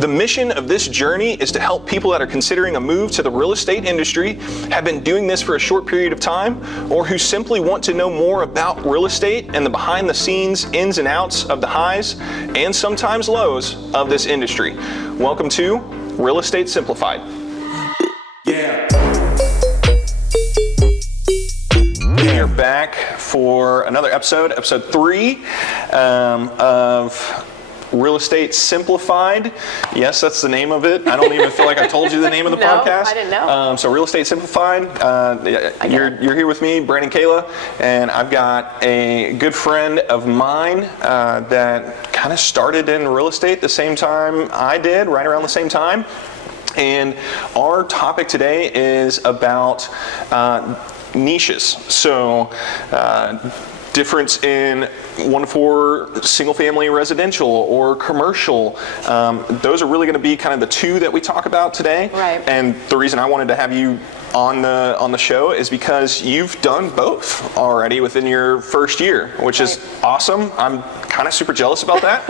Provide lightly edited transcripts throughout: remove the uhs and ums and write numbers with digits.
The mission of this journey is to help people that are considering a move to the real estate industry, have been doing this for a short period of time, or who simply want to know more about real estate and the behind the scenes ins and outs of the highs and sometimes lows of this industry. Welcome to Real Estate Simplified. Yeah. We're back for another episode 3 of Real Estate Simplified. Yes, that's the name of it. I don't even feel like I told you the name of the podcast. I didn't know. So Real Estate Simplified. You're here with me, Brandon Kayla, and I've got a good friend of mine that kind of started in real estate the same time I did, right around the same time. And our topic today is about niches. So difference in 1-4 single family residential or commercial. Those are really going to be kind of the two that we talk about today. Right. And the reason I wanted to have you on the show is because you've done both already within your first year, which is awesome. I'm kind of super jealous about that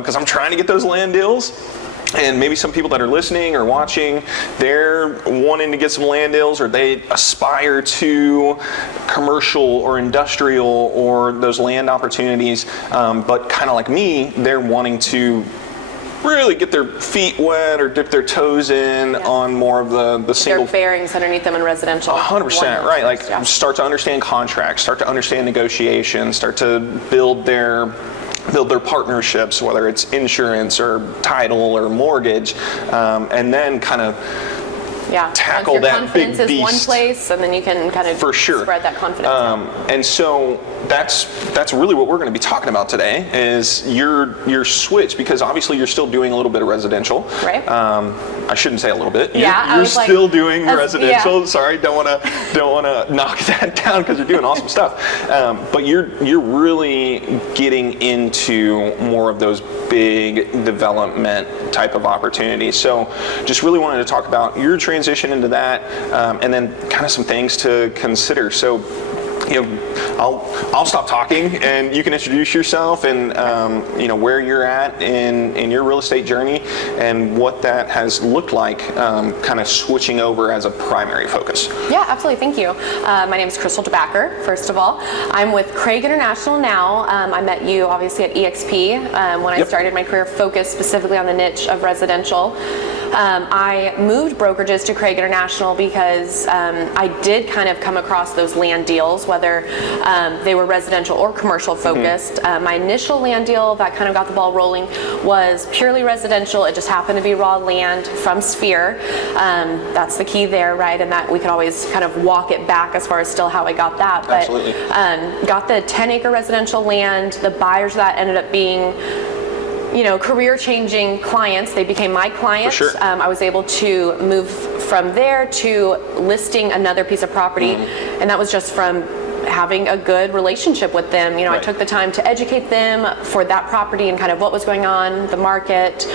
because I'm trying to get those land deals. And maybe some people that are listening or watching, they're wanting to get some land deals, or they aspire to commercial or industrial or those land opportunities. But kind of like me, they're wanting to really get their feet wet or dip their toes in on more of the single. Their bearings underneath them in residential. 100%, right. Like start to understand contracts, start to understand negotiations, start to build their partnerships, whether it's insurance or title or mortgage, and then kind of tackle that big beast. Confidence is one place, and then you can kind of spread that confidence out. And so that's really what we're going to be talking about today is your switch, because obviously you're still doing a little bit of residential. Right. I shouldn't say a little bit. Yeah, you're still doing residential. Yeah. Sorry, don't want to knock that down because you're doing awesome stuff. But you're really getting into more of those big development type of opportunities. So just really wanted to talk about your transition into that, and then kind of some things to consider. So, I'll stop talking and you can introduce yourself and where you're at in your real estate journey and what that has looked like, kind of switching over as a primary focus. Yeah, absolutely. Thank you. My name is Crystal DeBacker, first of all. I'm with Craig International now. I met you obviously at EXP when I started my career focused specifically on the niche of residential. I moved brokerages to Craig International because I did kind of come across those land deals, whether they were residential or commercial focused. My initial land deal that kind of got the ball rolling was purely residential. It just happened to be raw land from Sphere. That's the key there, right? And that we can always kind of walk it back as far as still how I got that. But absolutely. Got the 10-acre residential land. The buyers that ended up being career-changing clients. They became my clients. For sure. I was able to move from there to listing another piece of property, and that was just from having a good relationship with them. I took the time to educate them for that property and kind of what was going on, the market.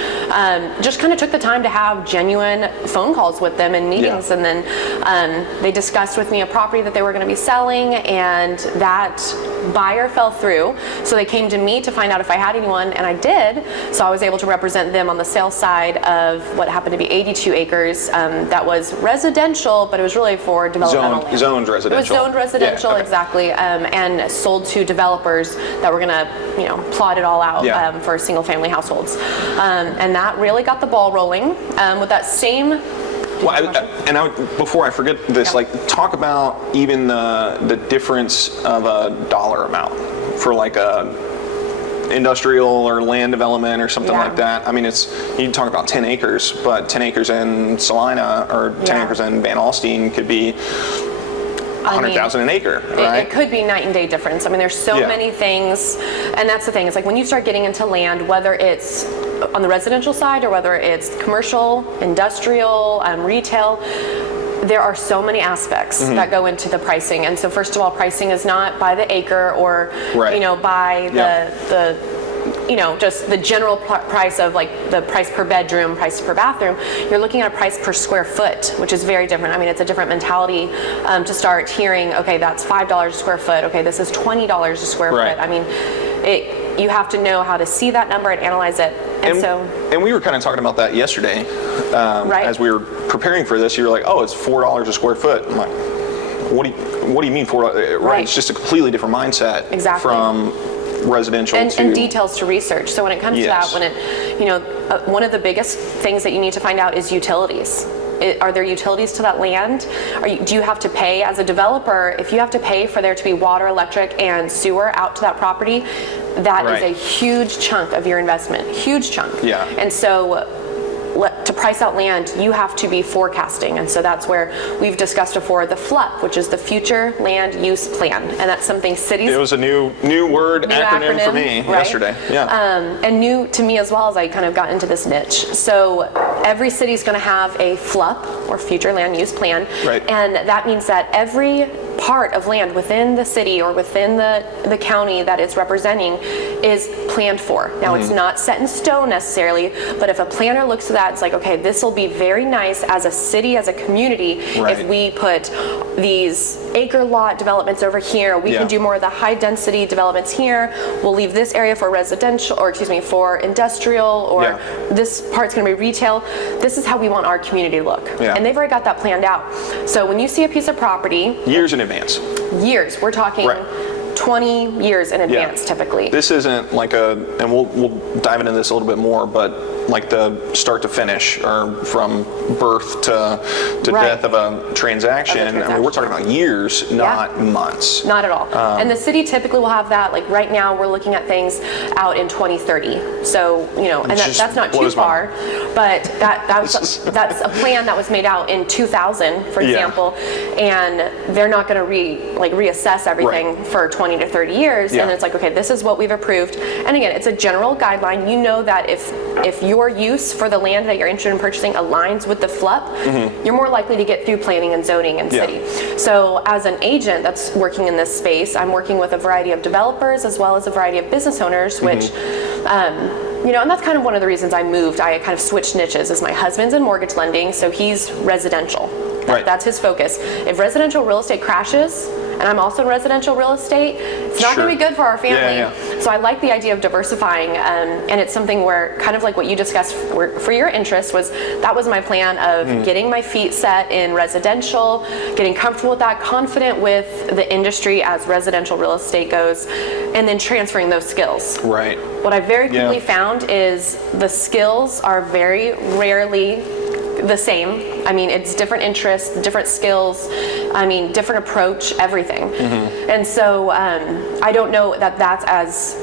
Just kind of took the time to have genuine phone calls with them and meetings, and then they discussed with me a property that they were going to be selling, and that buyer fell through. So they came to me to find out if I had anyone, and I did. So I was able to represent them on the sales side of what happened to be 82 acres. That was residential, but it was really for developmental land. Zoned residential. It was zoned residential, exactly, and sold to developers that were going to, plot it all out for single-family households. And that really got the ball rolling. With that same. Before I forget this, talk about even the difference of a dollar amount for like a industrial or land development or something like that. I mean, you talk about 10 acres, but 10 acres in Salina or 10 acres in Van Alstyne could be 100,000 an acre, right? It could be night and day difference. I mean, there's so many things, and that's the thing. It's like when you start getting into land, whether it's on the residential side or whether it's commercial, industrial, retail, there are so many aspects that go into the pricing. And so first of all, pricing is not by the acre or by the just the general price of like the price per bedroom, price per bathroom. You're looking at a price per square foot, which is very different. I mean, it's a different mentality to start hearing, okay, that's $5 a square foot. Okay, this is $20 a square foot. I mean, you have to know how to see that number and analyze it. And we were kind of talking about that yesterday. As we were preparing for this, you were like, oh, it's $4 a square foot. I'm like, what do you mean $4? Right. It's just a completely different mindset. Exactly. From residential and details to research. So when it comes to that, one of the biggest things that you need to find out is utilities. Are there utilities to that land? Do you have to pay as a developer? If you have to pay for there to be water, electric, and sewer out to that property, that is a huge chunk of your investment. Huge chunk. Yeah. And so to price out land, you have to be forecasting. And so that's where we've discussed before the FLUP, which is the Future Land Use Plan. And that's something cities... It was a new word, acronym for me yesterday. Yeah. And new to me as well, as I kind of got into this niche. So every city is going to have a FLUP, or Future Land Use Plan. Right. And that means that every part of land within the city or within the county that it's representing is planned for. Now, it's not set in stone necessarily, but if a planner looks at that, it's like, okay, this will be very nice as a city, as a community, if we put these acre lot developments over here. We can do more of the high density developments here. We'll leave this area for residential, or excuse me, for industrial, or this part's going to be retail. This is how we want our community to look. And they've already got that planned out. So when you see a piece of property... Years in advance. Years. We're talking 20 years in advance, typically. This isn't like and we'll dive into this a little bit more, but like the start to finish, or from birth to death of a transaction. I mean, we're talking about years, not months. Not at all. And the city typically will have that, like right now we're looking at things out in 2030. So, and that's not too far, but that's a plan that was made out in 2000, for example, and they're not going to reassess everything for 20 to 30 years. And it's like, okay, this is what we've approved. And again, it's a general guideline. You know that if your use for the land that you're interested in purchasing aligns with the FLUP, you're more likely to get through planning and zoning in city. So as an agent that's working in this space, I'm working with a variety of developers as well as a variety of business owners, which, and that's kind of one of the reasons I moved. I kind of switched niches. Is my husband's in mortgage lending, so he's residential. That's his focus. If residential real estate crashes, and I'm also in residential real estate, it's not going to be good for our family. So I like the idea of diversifying, and it's something where, kind of like what you discussed for your interest, that was my plan of getting my feet set in residential, getting comfortable with that, confident with the industry as residential real estate goes, and then transferring those skills. Right. What I very quickly found is the skills are very rarely the same. I mean, it's different interests, different skills, different approach, everything. And so I don't know that that's as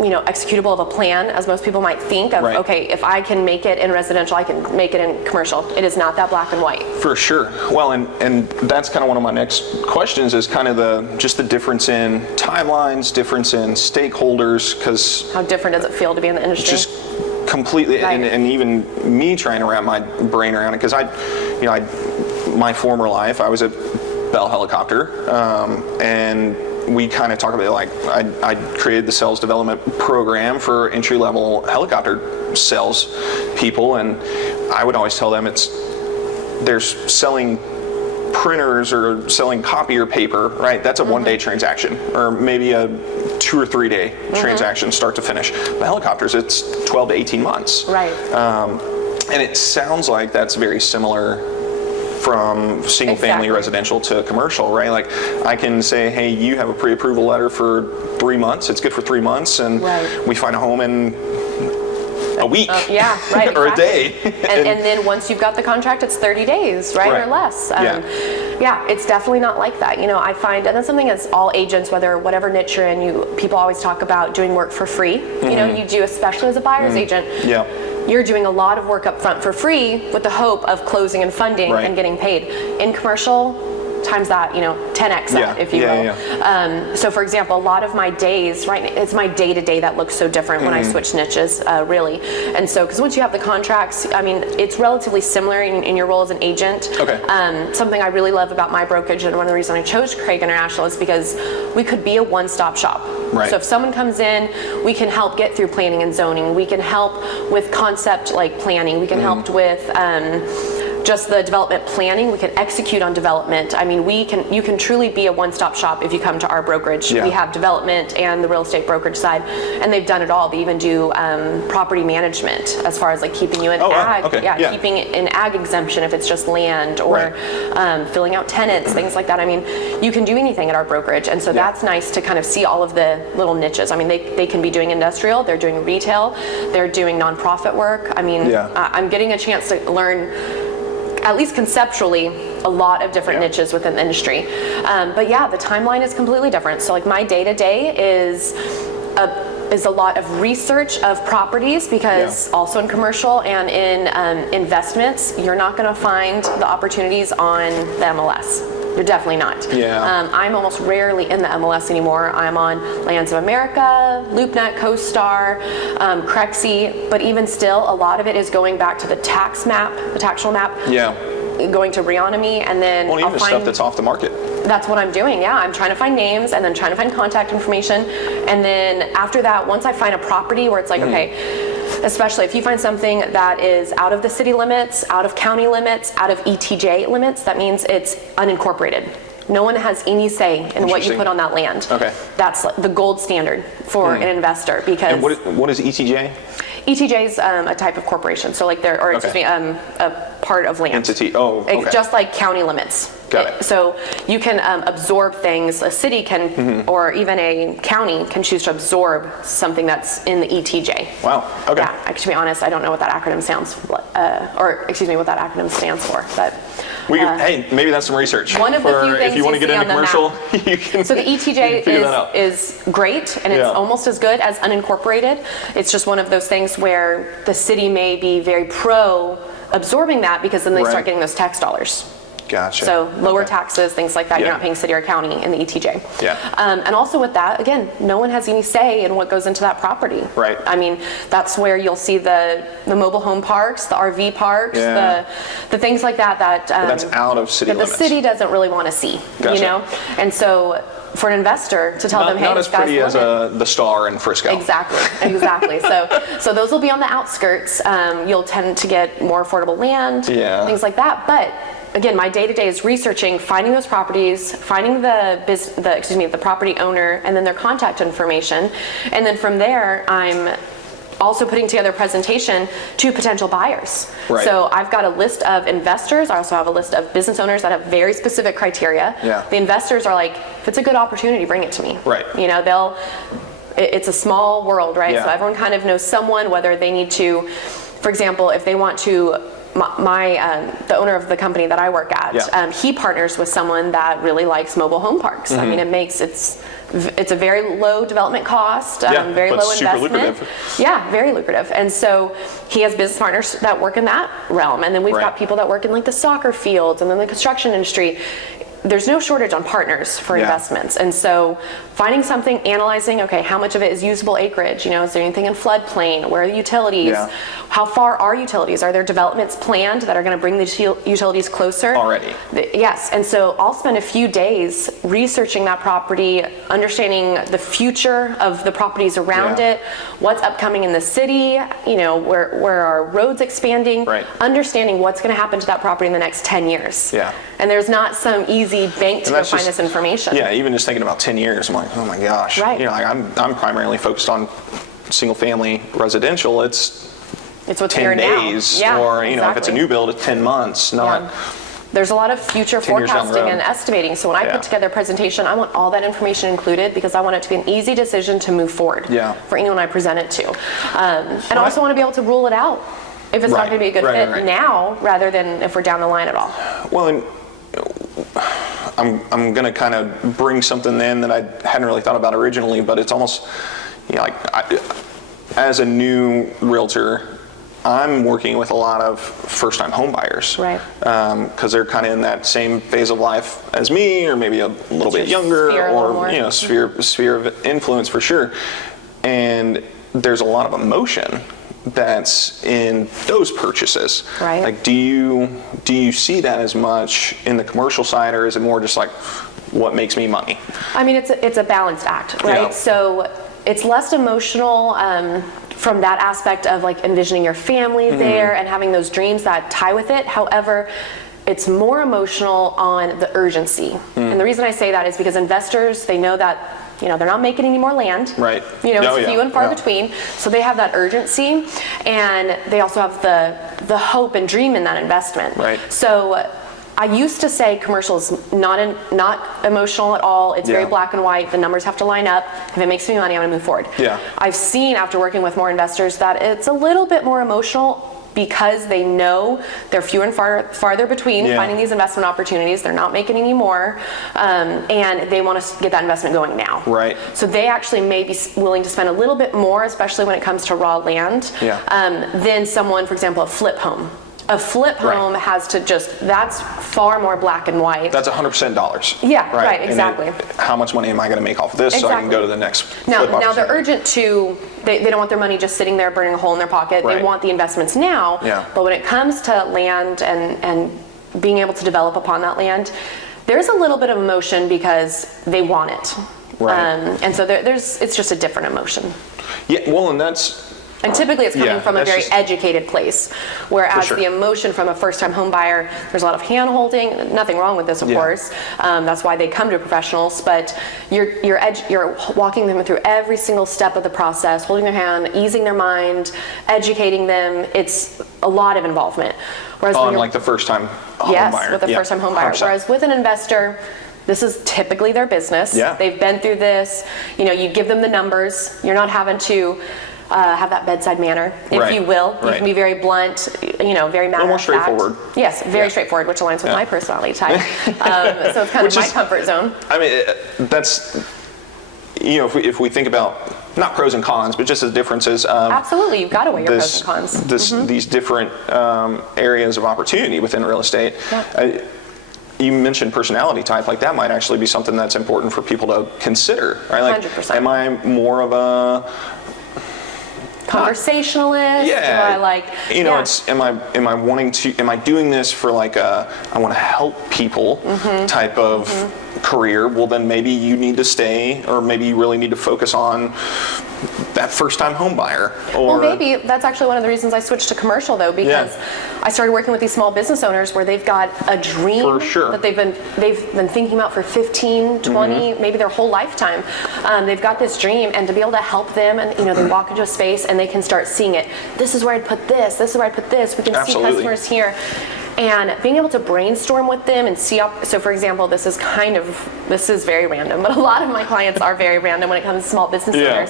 executable of a plan as most people might think of. Okay, if I can make it in residential, I can make it in commercial. It is not that black and white. For sure. Well, and that's kind of one of my next questions, is kind of just the difference in timelines, difference in stakeholders, because how different does it feel to be in the industry? Just completely, and even me trying to wrap my brain around it, because my former life, I was at Bell Helicopter, and we kind of talk about it like I created the sales development program for entry-level helicopter sales people, and I would always tell them they're selling printers or selling copier paper, right? That's a one-day transaction, or maybe a 2 or 3 day transaction, start to finish. But helicopters, it's 12 to 18 months. Right. And it sounds like that's very similar from single family residential to commercial, right? Like I can say, hey, you have a pre-approval letter for 3 months. It's good for 3 months, and we find a home in a week, or a day. And then once you've got the contract, it's 30 days, or less. It's definitely not like that. I find, and that's something as all agents, whatever niche you're in, people always talk about doing work for free. You do, especially as a buyer's agent. You're doing a lot of work up front for free with the hope of closing and funding and getting paid. In commercial, times that, 10x that, if you will. So for example, a lot of my days, it's my day-to-day that looks so different when I switch niches, really. And so, because once you have the contracts, it's relatively similar in your role as an agent. Something I really love about my brokerage, and one of the reasons I chose Craig International, is because we could be a one-stop shop. So if someone comes in, we can help get through planning and zoning. We can help with concept like planning. We can help with just the development planning. We can execute on development. I mean, you can truly be a one-stop shop if you come to our brokerage. Yeah. We have development and the real estate brokerage side, and they've done it all. They even do property management as far as like keeping you in ag, okay. Yeah. keeping it in ag exemption if it's just land, or filling out tenants, things like that. I mean, you can do anything at our brokerage, and so that's nice to kind of see all of the little niches. I mean, they can be doing industrial, they're doing retail, they're doing nonprofit work. I mean, I'm getting a chance to learn, at least conceptually, a lot of different niches within the industry. But yeah, the timeline is completely different. So like my day-to-day is a lot of research of properties, because also in commercial and in investments, you're not going to find the opportunities on the MLS. You're definitely not. I'm almost rarely in the MLS anymore. I'm on Lands of America, LoopNet, CoStar, Crexi, but even still, a lot of it is going back to the tax map, the taxable map. Going to Reonomy, and then Well, even I'll the find stuff that's off the market. That's what I'm doing. Yeah, I'm trying to find names and then trying to find contact information. And then after that, once I find a property where it's like, okay, especially if you find something that is out of the city limits, out of county limits, out of ETJ limits, that means it's unincorporated. No one has any say in what you put on that land. Okay. That's the gold standard for an investor, because. And what is ETJ? ETJ is a type of corporation, so like a part of land. Entity. Oh, okay. It's just like county limits. Got it. So you can absorb things. A city can, or even a county can choose to absorb something that's in the ETJ. Wow. Okay. Yeah. To be honest, I don't know what that acronym what that acronym stands for, but. Hey, maybe that's some research. One of the few things if you want to get into commercial, you can. So the ETJ is great, and it's almost as good as unincorporated. It's just one of those things where the city may be very pro absorbing that, because then they start getting those tax dollars. Gotcha. So lower taxes, things like that. You're not paying city or county in the ETJ. And also with that, again, no one has any say in what goes into that property. Right. I mean, that's where you'll see the mobile home parks, the RV parks, the things like that. But that's out of city limits. The city doesn't really want to see. Gotcha. You know, and so for an investor to tell them, hey, not as pretty as the Star in Frisco. Exactly. So those will be on the outskirts. You'll tend to get more affordable land, things like that. But again, my day-to-day is researching, finding those properties, finding the property owner, and then their contact information, and then from there, I'm also putting together a presentation to potential buyers. Right. So I've got a list of investors. I also have a list of business owners that have very specific criteria. The investors are like, if it's a good opportunity, bring it to me. Right. You know, it's a small world, right? So everyone kind of knows someone, whether they need to, for example, if they want to. The owner of the company that I work at, he partners with someone that really likes mobile home parks. I mean, it's a very low development cost, very low investment. Lucrative. Yeah, very lucrative. And so he has business partners that work in that realm, and then we've got people that work in like the soccer fields and then the construction industry. There's no shortage on partners for investments. And so finding something, analyzing, okay, how much of it is usable acreage? You know, is there anything in floodplain? Where are the utilities? How far are utilities? Are there developments planned that are going to bring the utilities closer? Already. Yes. And so I'll spend a few days researching that property, understanding the future of the properties around it, what's upcoming in the city, you know, where are roads expanding, understanding what's going to happen to that property in the next 10 years. And there's not some easy bank to go find this information. Even just thinking about 10 years, I'm like, oh my gosh. You know, like I'm primarily focused on single family residential. It's what's 10 here days, now. or you know, if it's a new build, it's 10 months. Not. There's a lot of future forecasting and estimating. So when I put together a presentation, I want all that information included, because I want it to be an easy decision to move forward for anyone I present it to. And I also want to be able to rule it out if it's not going to be a good fit now, rather than if we're down the line at all. Well, and I'm going to kind of bring something in that I hadn't really thought about originally, but it's almost, you know, like as a new realtor, I'm working with a lot of first-time home buyers, because they're kind of in that same phase of life as me, or maybe a little bit younger, or you know, sphere of influence for sure. And there's a lot of emotion that's in those purchases. Like, do you see that as much in the commercial side, or is it more just like what makes me money? I mean, it's a balanced act, right? So it's less emotional from that aspect of like envisioning your family there and having those dreams that tie with it. However, it's more emotional on the urgency. And the reason I say that is because investors, they know that, you know, they're not making any more land. Right. You know, Oh, it's yeah. few and far Yeah. between. So they have that urgency, and they also have the hope and dream in that investment. Right. So I used to say commercial is not emotional at all. It's very Yeah. black and white. The numbers have to line up. If it makes me money, I'm gonna move forward. Yeah. I've seen after working with more investors that it's a little bit more emotional because they know they're few and farther between Yeah. finding these investment opportunities. They're not making any more, and they want to get that investment going now. Right. So they actually may be willing to spend a little bit more, especially when it comes to raw land, Yeah. than someone, for example, a flip home. A flip Right. home has to that's far more black and white. That's 100% dollars. Yeah, right, And exactly. how much money am I going to make off of this so I can Exactly. go to the next Now flip they're opportunity? urgent to, they don't want their money just sitting there burning a hole in their pocket. Right. They want the investments now. Yeah. But when it comes to land and being able to develop upon that land, there's a little bit of emotion because they want it. Right. And so it's just a different emotion. Yeah, well, and that's, And typically it's coming Yeah, from a that's very just- educated place, whereas sure. the emotion from a first-time home buyer, there's a lot of hand-holding. Nothing wrong with this, of Yeah. course. That's why they come to professionals. But you're walking them through every single step of the process, holding their hand, easing their mind, educating them. It's a lot of involvement. Whereas when on you're, like the first time home yes, buyer. with a Yeah, first-time home buyer. 100%. Whereas with an investor, this is typically their business. Yeah. They've been through this. You know, you give them the numbers. You're not having to have that bedside manner, if Right, you will. You right. can be very blunt, you know, very matter more of fact. straightforward. Yes, very Yeah. straightforward, which aligns with Yeah. my personality type. So it's kind Which of my is- comfort zone. I mean, that's, you know, if we think about, not pros and cons, but just the differences of Absolutely, you've got to weigh your pros and cons. these different areas of opportunity within real estate. Yeah. You mentioned personality type, like that might actually be something that's important for people to consider, right? Like, 100%. am I more of a Conversationalist? Yeah, Do I like, you know, yeah. it's am I wanting to, am I doing this for like a I want to help people type of career? Well, then maybe you need to stay, or maybe you really need to focus on that first time home buyer. Or Well, maybe that's actually one of the reasons I switched to commercial, though, because I started working with these small business owners where they've got a dream For sure. that they've been thinking about for 15, 20, maybe their whole lifetime. They've got this dream, and to be able to help them, and you know, they walk into a space and they can start seeing it. This is where I'd put this. This is where I put this. We can Absolutely. see customers here. And being able to brainstorm with them and see, so for example, this is very random, but a lot of my clients are very random when it comes to small business Yeah.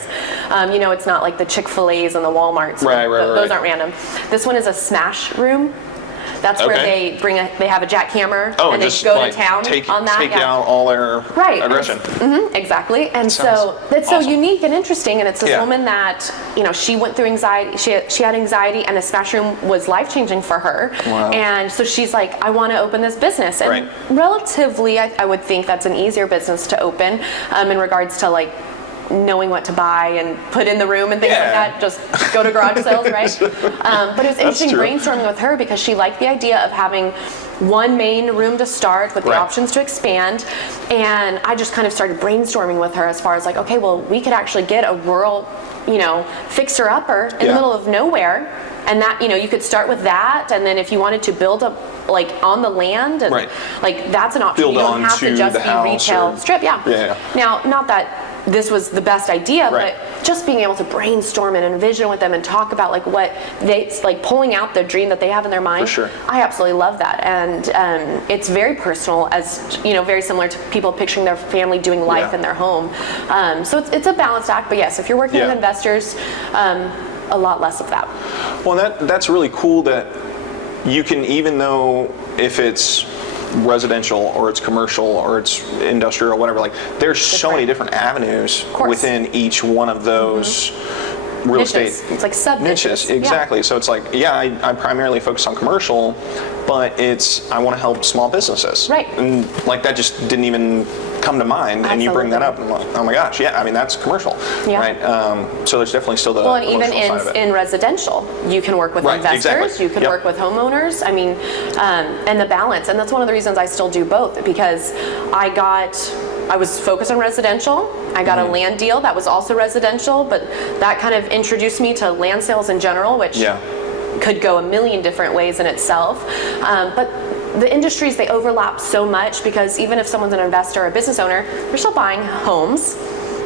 owners. You know, it's not like the Chick-fil-A's and the Walmarts. Right, Those right. aren't random. This one is a smash room. That's where Okay. they have a jackhammer oh, and they just go like to town take on that. take yeah. out all their Right. aggression. Exactly. And so Sounds that's awesome. so unique and interesting. And it's this Yeah. woman that, you know, she went through anxiety. She had anxiety, and the smash room was life-changing for her. Wow. And so she's like, I want to open this business. And Right. relatively, I would think that's an easier business to open in regards to like knowing what to buy and put in the room and things Yeah. like that. Just go to garage sales, right? But it was interesting true. brainstorming with her because she liked the idea of having one main room to start with the Right. options to expand. And I just kind of started brainstorming with her as far as like, okay, well, we could actually get a rural, you know, fixer-upper in the Yeah. middle of nowhere. And that, you know, you could start with that, and then if you wanted to build up like on the land, and Right. like that's an option. Build You don't have to onto just the be house retail or- strip. Yeah. Yeah. Now, not that this was the best idea, Right. but just being able to brainstorm and envision with them and talk about like what they like, pulling out the dream that they have in their mind. For sure. I absolutely love that, and it's very personal, as you know, very similar to people picturing their family doing life Yeah. in their home. So it's a balanced act. But yes, if you're working Yeah. with investors, a lot less of that. Well, that's really cool that you can, even though if it's residential or it's commercial or it's industrial or whatever, like there's so many different avenues course. within each one of those real Niches. estate It's like sub-niches. niches. Exactly. So it's like, yeah, I primarily focus on commercial, but I want to help small businesses. Right. And like that just didn't even come to mind, and you bring that up, and I'm like, oh my gosh, yeah, I mean that's commercial, Yeah. right? So there's definitely still the Well, and even emotional side of it. in residential, you can work with Right, investors, exactly. you can Yep. work with homeowners. I mean, and the balance, and that's one of the reasons I still do both, because I got I was focused on residential. I got a land deal that was also residential, but that kind of introduced me to land sales in general, which could go a million different ways in itself. But the industries, they overlap so much, because even if someone's an investor or a business owner, they're still buying homes.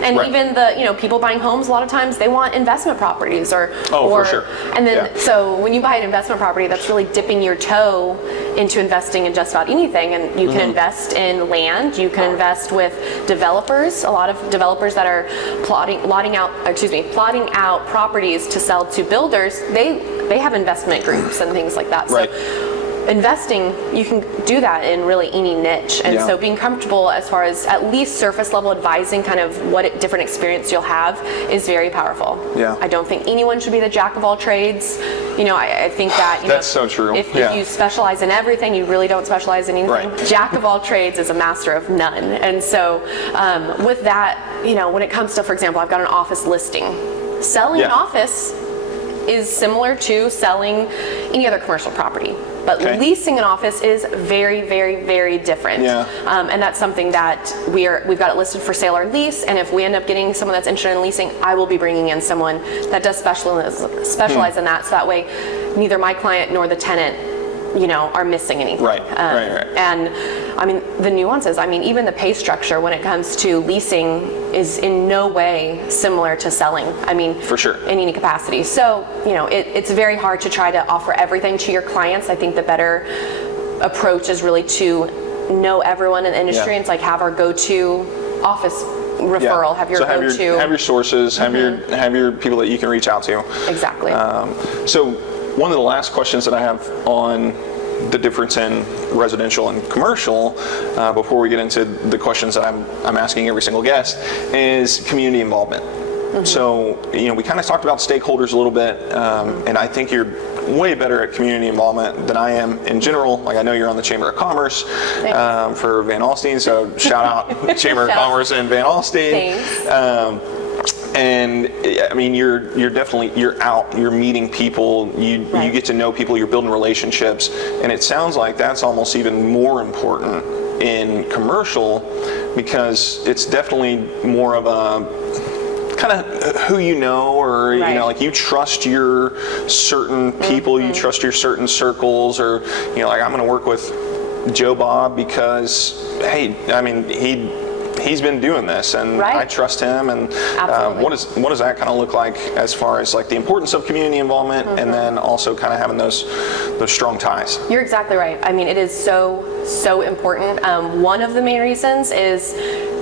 And even the, people buying homes, a lot of times they want investment properties or for sure. And then, so when you buy an investment property, that's really dipping your toe into investing in just about anything. And you can invest in land, you can invest with developers. A lot of developers that are plotting out properties to sell to builders, they have investment groups and things like that. So investing, you can do that in really any niche. And so being comfortable as far as at least surface level advising kind of what different experience you'll have is very powerful. I don't think anyone should be the jack of all trades. I think that, that's so true. If you specialize in everything, you really don't specialize in anything. Jack of all trades is a master of none. And so with that, when it comes to, for example, I've got an office listing. Selling an office is similar to selling any other commercial property. But leasing an office is very, very, very different. And that's something that we've got it listed for sale or lease. And if we end up getting someone that's interested in leasing, I will be bringing in someone that does specialize in that. So that way, neither my client nor the tenant, are missing anything. Right. And I mean, the nuances, even the pay structure when it comes to leasing is in no way similar to selling. For sure. In any capacity. So, it's very hard to try to offer everything to your clients. I think the better approach is really to know everyone in the industry. And it's like have our go-to office referral, have your go-to. Have your sources, have your people that you can reach out to. Exactly. So one of the last questions that I have on the difference in residential and commercial, before we get into the questions that I'm asking every single guest, is community involvement. So, we kind of talked about stakeholders a little bit, and I think you're way better at community involvement than I am in general. Like, I know you're on the Chamber of Commerce for Van Alstyne, so shout out Chamber of Commerce and Van Alstyne. Thanks. And you're definitely, you're out, you're meeting people, you get to know people, you're building relationships, and it sounds like that's almost even more important in commercial, because it's definitely more of a kind of who or like you trust your certain people, you trust your certain circles, or like I'm going to work with Joe Bob because he's been doing this, and I trust him. And what does that kind of look like as far as like the importance of community involvement, and then also kind of having those strong ties? You're exactly right. It is so important. One of the main reasons is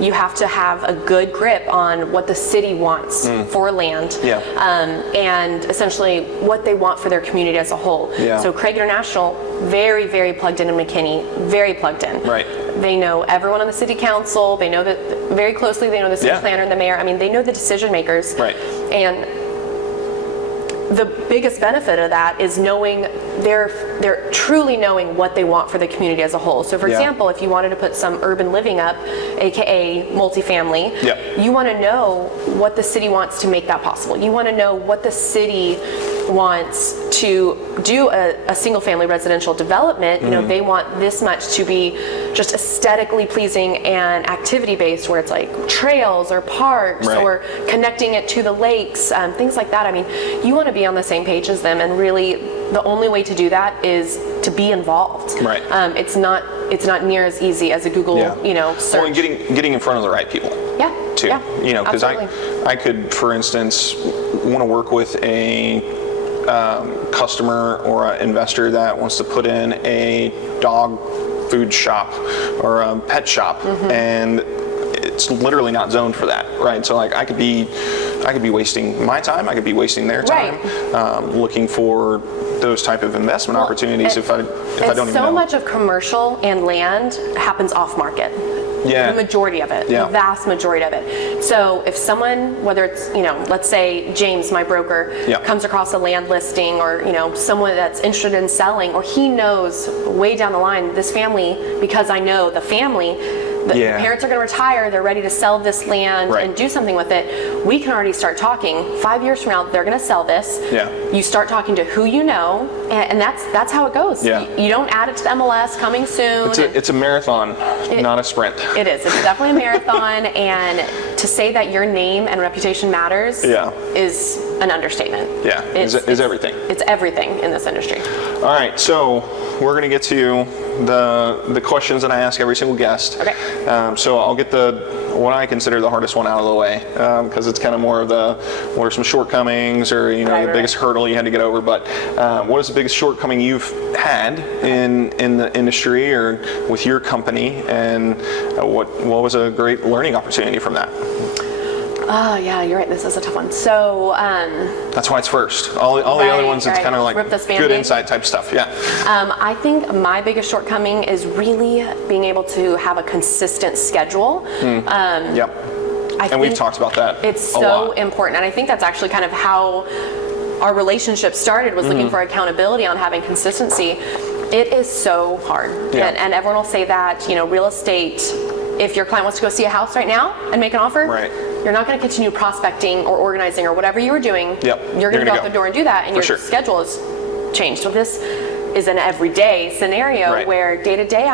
you have to have a good grip on what the city wants for land, and essentially what they want for their community as a whole. So Craig International, very, very plugged in McKinney, very plugged in. They know everyone on the city council. They know that very closely. They know the city planner and the mayor. They know the decision makers. And the biggest benefit of that is knowing they're truly knowing what they want for the community as a whole. So for example, if you wanted to put some urban living up, aka multifamily, you want to know what the city wants to make that possible. You want to know what the city wants to do a single family residential development. They want this much to be just aesthetically pleasing and activity based, where it's like trails or parks or connecting it to the lakes, things like that. You want to be on the same page as them, and really the only way to do that is to be involved. It's not near as easy as a Google search. Well, and getting in front of the right people. Too. Because I could, for instance, want to work with a customer or an investor that wants to put in a dog food shop or a pet shop, and it's literally not zoned for that, right? So like I could be wasting my time, I could be wasting their time, looking for those type of investment opportunities if I don't even know. So much of commercial and land happens off market. The majority of it, the vast majority of it. So if someone, whether it's, let's say James, my broker, comes across a land listing, or, someone that's interested in selling, or he knows way down the line, this family, because I know the family, The Yeah. parents are going to retire, they're ready to sell this land Right. and do something with it. We can already start talking. 5 years from now, they're going to sell this. Yeah. You start talking to who you know, and that's how it goes. Yeah. You don't add it to the MLS coming soon. It's a marathon, not a sprint. It is. It's definitely a marathon, and to say that your name and reputation matters is an understatement. Yeah, is everything. It's everything in this industry. All right, so we're going to get to the questions that I ask every single guest. Okay. So I'll get what I consider the hardest one out of the way, because it's kind of more of what are some shortcomings, or the biggest hurdle you had to get over. But what is the biggest shortcoming you've had in the industry or with your company, and what was a great learning opportunity from that? Oh yeah, you're right. This is a tough one. So that's why it's first. All the other ones, it's kind of like rip this good Band-Aid. insight type stuff. Yeah. I think my biggest shortcoming is really being able to have a consistent schedule. Yep. And we've talked about that. It's so important, and I think that's actually kind of how our relationship started, was looking for accountability on having consistency. It is so hard, and everyone will say that, real estate, if your client wants to go see a house right now and make an offer, you're not going to continue prospecting or organizing or whatever you were doing. You're going to go out the door and do that, and your schedule is changed. So this is an everyday scenario where day to day,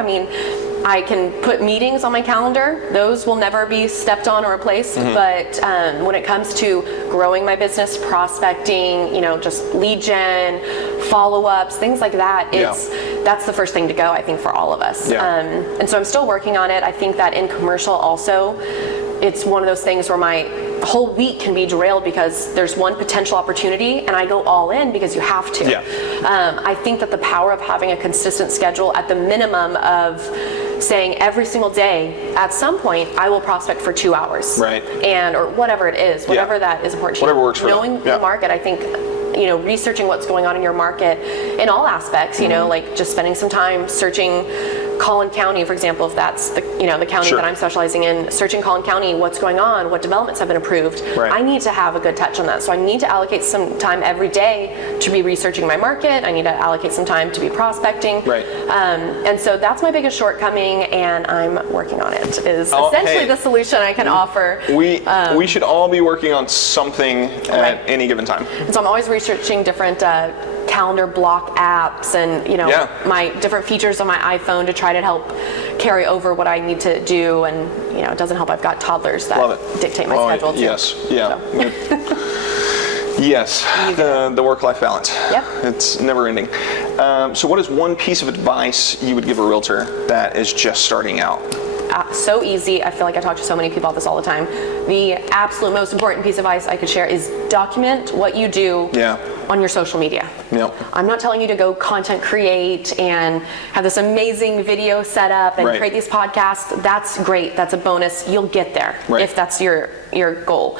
I can put meetings on my calendar. Those will never be stepped on or replaced. But when it comes to growing my business, prospecting, just lead gen, follow-ups, things like that, that's the first thing to go, I think, for all of us. And so I'm still working on it. I think that in commercial also, it's one of those things where my whole week can be derailed because there's one potential opportunity and I go all in because you have to. I think that the power of having a consistent schedule, at the minimum of saying every single day, at some point, I will prospect for 2 hours. Or whatever it is, whatever that is important to you. Whatever works for them. Knowing the market, I think, researching what's going on in your market in all aspects, like just spending some time searching Collin County, for example, if that's the county that I'm specializing in, searching Collin County, what's going on, what developments have been approved. I need to have a good touch on that. So I need to allocate some time every day to be researching my market. I need to allocate some time to be prospecting. And so that's my biggest shortcoming, and I'm working on it, is essentially the solution I can offer. We should all be working on something at any given time. And so I'm always researching different calendar block apps and my different features on my iPhone to try to help carry over what I need to do. And it doesn't help, I've got toddlers that dictate my schedule too. Yes, the work-life balance. It's never ending. So what is one piece of advice you would give a realtor that is just starting out? So easy. I feel like I talk to so many people about this all the time. The absolute most important piece of advice I could share is document what you do on your social media. I'm not telling you to go content create and have this amazing video set up and create these podcasts. That's great. That's a bonus. You'll get there if that's your goal.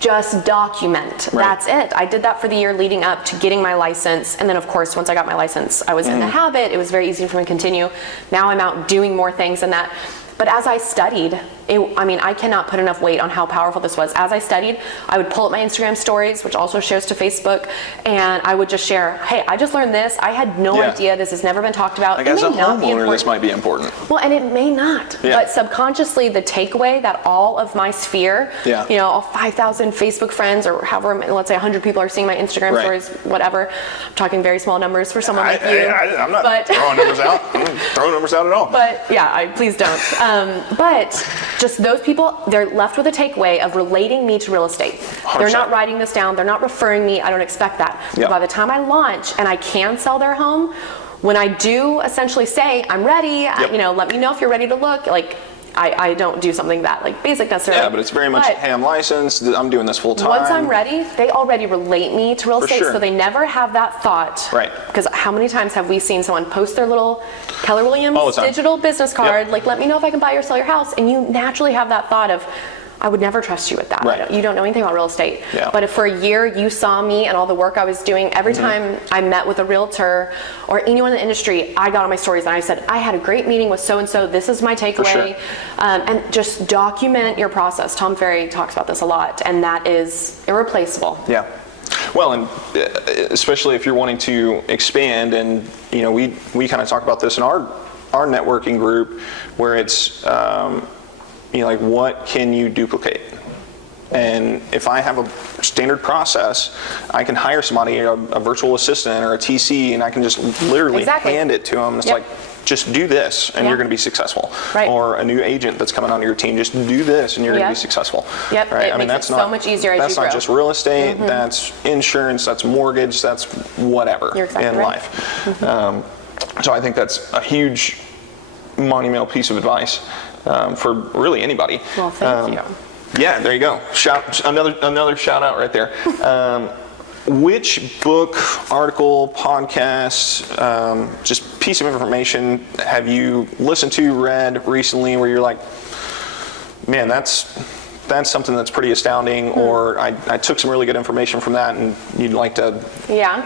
Just document. That's it. I did that for the year leading up to getting my license. And then, of course, once I got my license, I was in the habit. It was very easy for me to continue. Now I'm out doing more things than that. But as I studied, I cannot put enough weight on how powerful this was. As I studied, I would pull up my Instagram stories, which also shares to Facebook, and I would just share, hey, I just learned this. I had no idea. This has never been talked about. Like, as a homeowner, this might be important. Well, and it may not. But subconsciously, the takeaway that all of my sphere, all 5,000 Facebook friends, or however, let's say 100 people are seeing my Instagram stories, whatever. I'm talking very small numbers for someone like you. I'm not throwing numbers out. I'm not throwing numbers out at all. But please don't. But just those people, they're left with a takeaway of relating me to real estate. 100%. They're not writing this down. They're not referring me. I don't expect that. But by the time I launch and I can sell their home, when I do essentially say, I'm ready, let me know if you're ready to look, I don't do something that basic necessarily. Yeah, but it's very much, hey, I'm licensed, I'm doing this full time. Once I'm ready, they already relate me to real estate, so they never have that thought. Because how many times have we seen someone post their little Keller Williams digital business card, let me know if I can buy or sell your house, and you naturally have that thought of, I would never trust you with that. You don't know anything about real estate. But if for a year you saw me and all the work I was doing, every time I met with a realtor or anyone in the industry, I got on my stories and I said, I had a great meeting with so-and-so, this is my takeaway. And just document your process. Tom Ferry talks about this a lot, and that is irreplaceable. Well, and especially if you're wanting to expand, and we kind of talk about this in our our networking group where it's, like what can you duplicate? And if I have a standard process, I can hire somebody, a virtual assistant or a TC, and I can just literally hand it to them. It's like, just do this and you're going to be successful. Right. Or a new agent that's coming onto your team, just do this and you're going to be successful. Yep. Right? It makes it so much easier as you grow. That's not just real estate, that's insurance, that's mortgage, that's whatever in life. So I think that's a huge monumental piece of advice for really anybody. Well, thank you. Yeah, there you go. Another shout out right there. Which book, article, podcast, just piece of information have you listened to, read recently where you're like, man, that's something that's pretty astounding, or I took some really good information from that and you'd like to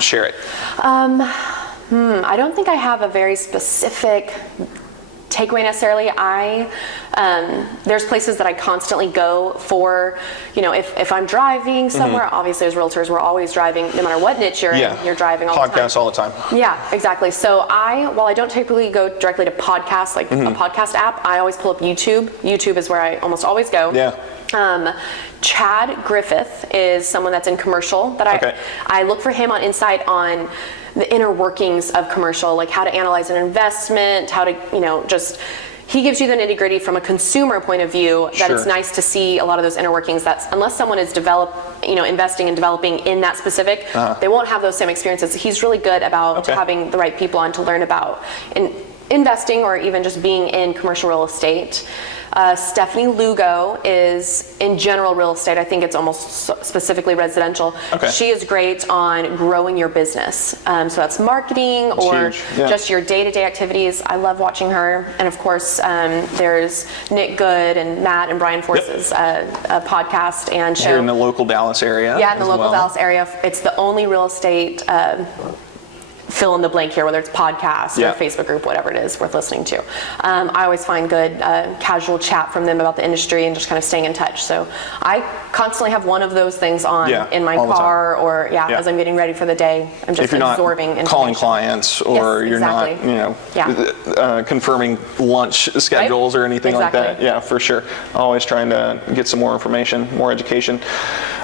share it? I don't think I have a very specific takeaway necessarily. There's places that I constantly go for, if I'm driving somewhere, obviously as realtors, we're always driving, no matter what niche you're in, you're driving all the time. Podcasts all the time. Yeah, exactly. So while I don't typically go directly to podcasts, like a podcast app, I always pull up YouTube. YouTube is where I almost always go. Yeah. Chad Griffith is someone that's in commercial that I look for him on insight on the inner workings of commercial, like how to analyze an investment, how to, he gives you the nitty gritty from a consumer point of view that it's nice to see a lot of those inner workings. That's unless someone is investing and developing in that specific, they won't have those same experiences. He's really good about having the right people on to learn about investing or even just being in commercial real estate. Stephanie Lugo is in general real estate. I think it's almost specifically residential. She is great on growing your business. So that's marketing or just your day-to-day activities. I love watching her. And of course, there's Nick Good and Matt and Brian Force's a podcast and show. Here in the local Dallas area. Yeah, in the local Dallas area. It's the only real estate fill in the blank here, whether it's podcast or Facebook group, whatever it is worth listening to. I always find good casual chat from them about the industry and just kind of staying in touch. So I constantly have one of those things on in my car or as I'm getting ready for the day. I'm just absorbing information. Calling clients or you're not, confirming lunch schedules or anything like that. Yeah, for sure. Always trying to get some more information, more education.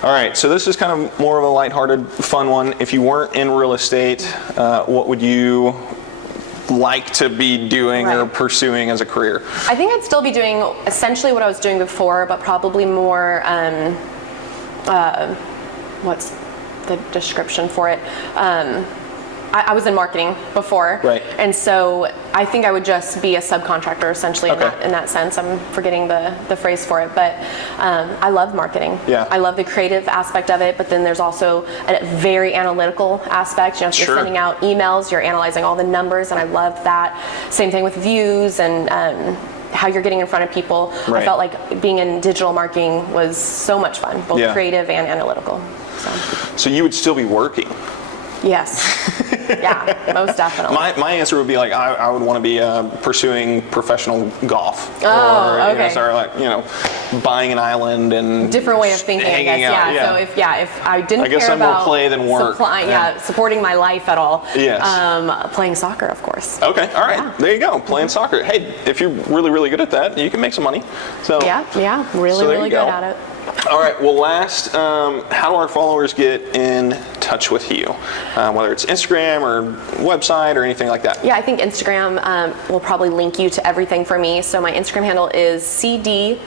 All right, so this is kind of more of a lighthearted, fun one. If you weren't in real estate, what would you like to be doing or pursuing as a career? I think I'd still be doing essentially what I was doing before, but probably more, what's the description for it? I was in marketing before, and so I think I would just be a subcontractor essentially in that sense. I'm forgetting the phrase for it, but I love marketing. I love the creative aspect of it, but then there's also a very analytical aspect. If you're sending out emails, you're analyzing all the numbers, and I love that. Same thing with views and how you're getting in front of people. I felt like being in digital marketing was so much fun, both creative and analytical. So you would still be working? Yes. Yeah, most definitely. My answer would be like I would want to be pursuing professional golf. Or buying an island and different way of thinking, I guess. So if I didn't care I'm about more play than work. Supporting my life at all. Yes. Playing soccer, of course. Okay. All right. There you go. Playing soccer. Hey, if you're really, really good at that, you can make some money. So really good at it. All right, well, last, how do our followers get in touch with you? Whether it's Instagram or website or anything like that? Yeah, I think Instagram will probably link you to everything for me. So my Instagram handle is CD_real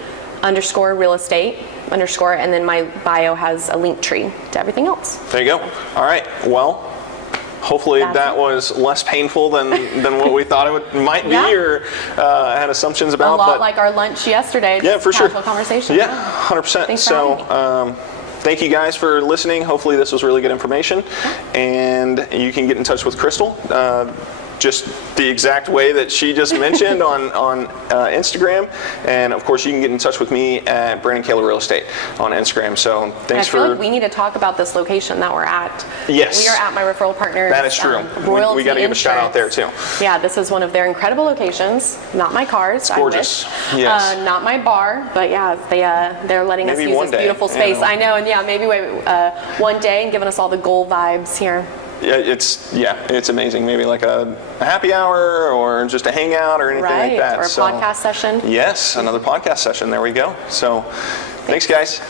estate_, and then my bio has a link tree to everything else. There you go. All right, well, hopefully that was less painful than what we thought it might be or had assumptions about. A lot like our lunch yesterday. Yeah, for sure. Conversation. Yeah, 100%. Thanks for having me. Thank you guys for listening. Hopefully this was really good information. And you can get in touch with Crystal. Just the exact way that she just mentioned on Instagram. And of course, you can get in touch with me at Brandon Kaler Real Estate on Instagram. So thanks for. I feel like we need to talk about this location that we're at. Yes. We are at my referral partner. That is true. We got to give a shout out there too. Yeah, this is one of their incredible locations. Not my cars. It's gorgeous. I wish. Yes. Not my bar, but yeah, they're letting us use this beautiful space. I know, and maybe one day and giving us all the goal vibes here. it's amazing. Maybe like a happy hour or just a hangout or anything like that. Or a podcast session. Yes, another podcast session. There we go. So thanks guys.